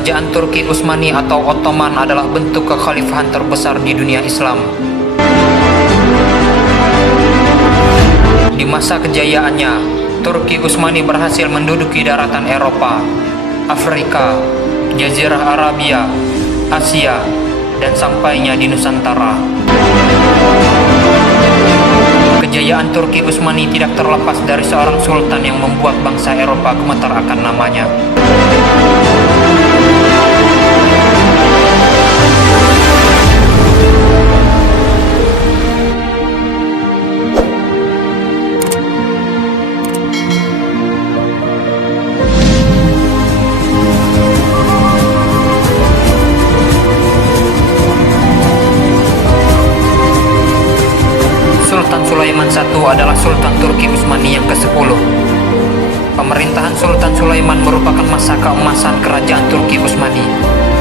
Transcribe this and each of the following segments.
Kerajaan Turki Utsmani atau Ottoman adalah bentuk kekhalifahan terbesar di dunia Islam. Di masa kejayaannya, Turki Utsmani berhasil menduduki daratan Eropa, Afrika, Jazirah Arabia, Asia, dan sampainya di Nusantara. Kejayaan Turki Utsmani tidak terlepas dari seorang sultan yang membuat bangsa Eropa gemetar akan namanya. Sultan Sulaiman I adalah Sultan Turki Utsmani yang ke-10. Pemerintahan Sultan Sulaiman merupakan masa keemasan kerajaan Turki Utsmani.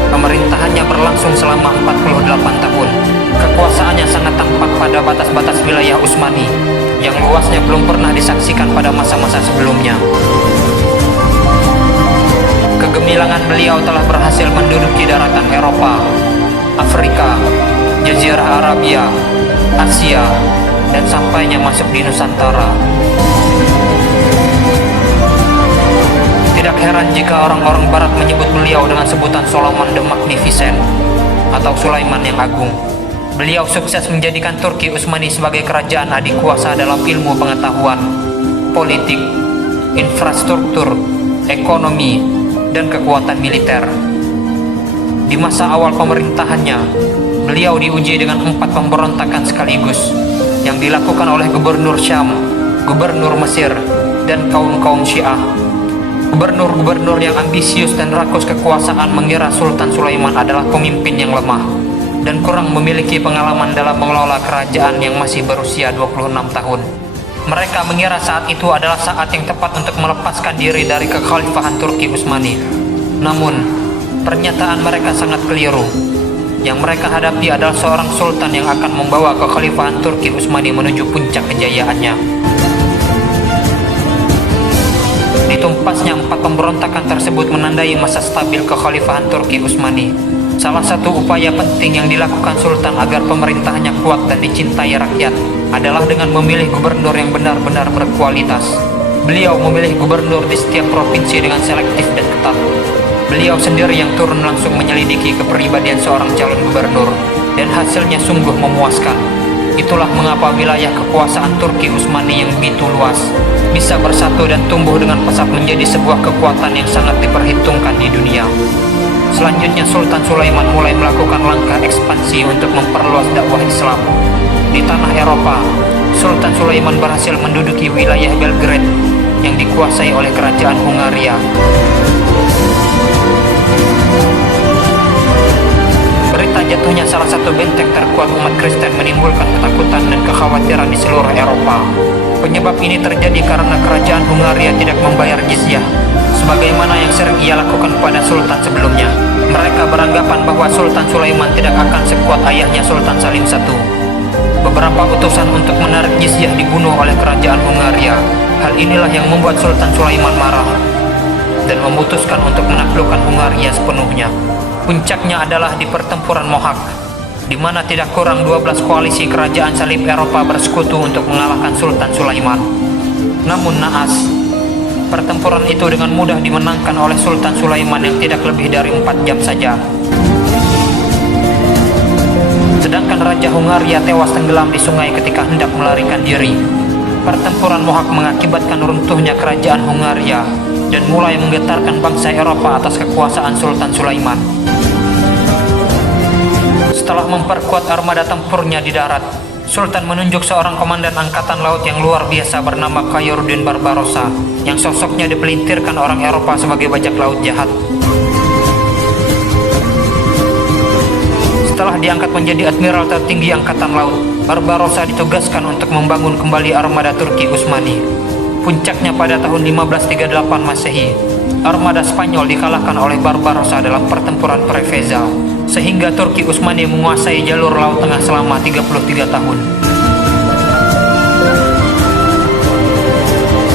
Pemerintahannya berlangsung selama 48 tahun. Kekuasaannya sangat tampak pada batas-batas wilayah Utsmani, yang luasnya belum pernah disaksikan pada masa-masa sebelumnya. Kegemilangan beliau telah berhasil menduduki daratan Eropa, Afrika, Jazirah Arabia, Asia, dan sampainya masuk di Nusantara. Tidak heran jika orang-orang barat menyebut beliau dengan sebutan Solomon the Magnificent atau Sulaiman yang Agung. Beliau sukses menjadikan Turki Utsmani sebagai kerajaan adikuasa dalam ilmu pengetahuan, politik, infrastruktur, ekonomi, dan kekuatan militer. Di masa awal pemerintahannya, beliau diuji dengan 4 pemberontakan sekaligus yang dilakukan oleh gubernur Syam, gubernur Mesir, dan kaum-kaum Syiah. Gubernur-gubernur yang ambisius dan rakus kekuasaan mengira Sultan Sulaiman adalah pemimpin yang lemah dan kurang memiliki pengalaman dalam mengelola kerajaan yang masih berusia 26 tahun. Mereka mengira saat itu adalah saat yang tepat untuk melepaskan diri dari kekhalifahan Turki Utsmani. Namun, pernyataan mereka sangat keliru. Yang mereka hadapi adalah seorang sultan yang akan membawa kekhalifahan Turki Utsmani menuju puncak kejayaannya. Ditumpasnya 4 pemberontakan tersebut menandai masa stabil kekhalifahan Turki Utsmani. Salah satu upaya penting yang dilakukan sultan agar pemerintahannya kuat dan dicintai rakyat adalah dengan memilih gubernur yang benar-benar berkualitas. Beliau memilih gubernur di setiap provinsi dengan selektif dan ketat. Beliau sendiri yang turun langsung menyelidiki kepribadian seorang calon gubernur, dan hasilnya sungguh memuaskan. Itulah mengapa wilayah kekuasaan Turki Utsmani yang begitu luas bisa bersatu dan tumbuh dengan pesat menjadi sebuah kekuatan yang sangat diperhitungkan di dunia. Selanjutnya Sultan Sulaiman mulai melakukan langkah ekspansi untuk memperluas dakwah Islam. Di tanah Eropa, Sultan Sulaiman berhasil menduduki wilayah Belgrade yang dikuasai oleh kerajaan Hungaria. Berita jatuhnya salah satu benteng terkuat umat Kristen menimbulkan ketakutan dan kekhawatiran di seluruh Eropa. Penyebab ini terjadi karena kerajaan Hungaria tidak membayar jizyah, sebagaimana yang sering ia lakukan pada sultan sebelumnya. Mereka beranggapan bahwa Sultan Sulaiman tidak akan sekuat ayahnya Sultan Salim I. Beberapa utusan untuk menarik jizyah dibunuh oleh kerajaan Hungaria. Hal inilah yang membuat Sultan Sulaiman marah dan memutuskan untuk menaklukkan Hungaria sepenuhnya. Puncaknya adalah di pertempuran Mohak, di mana tidak kurang 12 koalisi kerajaan salib Eropa bersekutu untuk mengalahkan Sultan Sulaiman. Namun naas, pertempuran itu dengan mudah dimenangkan oleh Sultan Sulaiman yang tidak lebih dari 4 jam saja. Sedangkan Raja Hungaria tewas tenggelam di sungai ketika hendak melarikan diri. Pertempuran Mohak mengakibatkan runtuhnya kerajaan Hungaria dan mulai menggetarkan bangsa Eropa atas kekuasaan Sultan Sulaiman. Setelah memperkuat armada tempurnya di darat, Sultan menunjuk seorang komandan angkatan laut yang luar biasa bernama Khairuddin Barbarossa, yang sosoknya dipelintirkan orang Eropa sebagai bajak laut jahat. Setelah diangkat menjadi admiral tertinggi angkatan laut, Barbarossa ditugaskan untuk membangun kembali armada Turki Utsmani. Puncaknya pada tahun 1538 Masehi, armada Spanyol dikalahkan oleh Barbarossa dalam pertempuran Preveza, sehingga Turki Utsmani menguasai jalur laut tengah selama 33 tahun.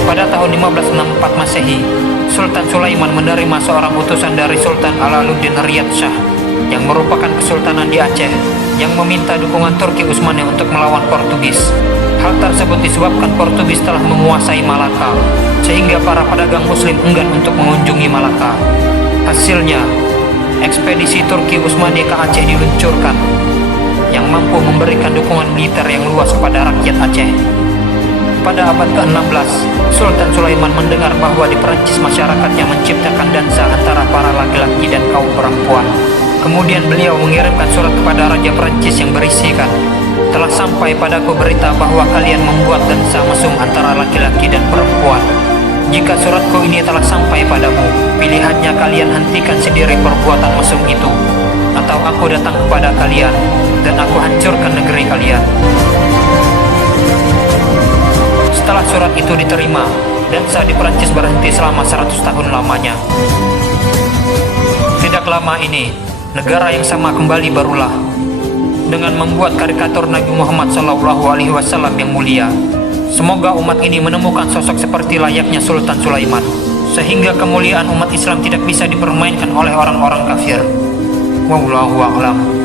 Pada tahun 1564 Masehi, Sultan Sulaiman menerima seorang utusan dari Sultan Alaluddin Riyad Shah yang merupakan kesultanan di Aceh yang meminta dukungan Turki Utsmani untuk melawan Portugis. Hal tersebut disebabkan Portugis telah menguasai Malaka, sehingga para pedagang muslim enggan untuk mengunjungi Malaka. Hasilnya, ekspedisi Turki Utsmani ke Aceh diluncurkan yang mampu memberikan dukungan militer yang luas kepada rakyat Aceh. Pada abad ke-16, Sultan Sulaiman mendengar bahwa di Perancis masyarakatnya menciptakan dansa antara para laki-laki dan kaum perempuan. Kemudian beliau mengirimkan surat kepada Raja Perancis yang berisikan, "Telah sampai padaku berita bahwa kalian membuat dansa mesum antara laki-laki dan perempuan. Jika suratku ini telah sampai padamu, pilihannya kalian hentikan sendiri perbuatan mesum itu, atau aku datang kepada kalian dan aku hancurkan negeri kalian." Setelah surat itu diterima, dansa di Perancis berhenti selama 100 tahun lamanya. Tidak lama ini, negara yang sama kembali berulah dengan membuat karikatur Nabi Muhammad SAW yang mulia. Semoga umat ini menemukan sosok seperti layaknya Sultan Sulaiman, sehingga kemuliaan umat Islam tidak bisa dipermainkan oleh orang-orang kafir. Wallahu a'lam.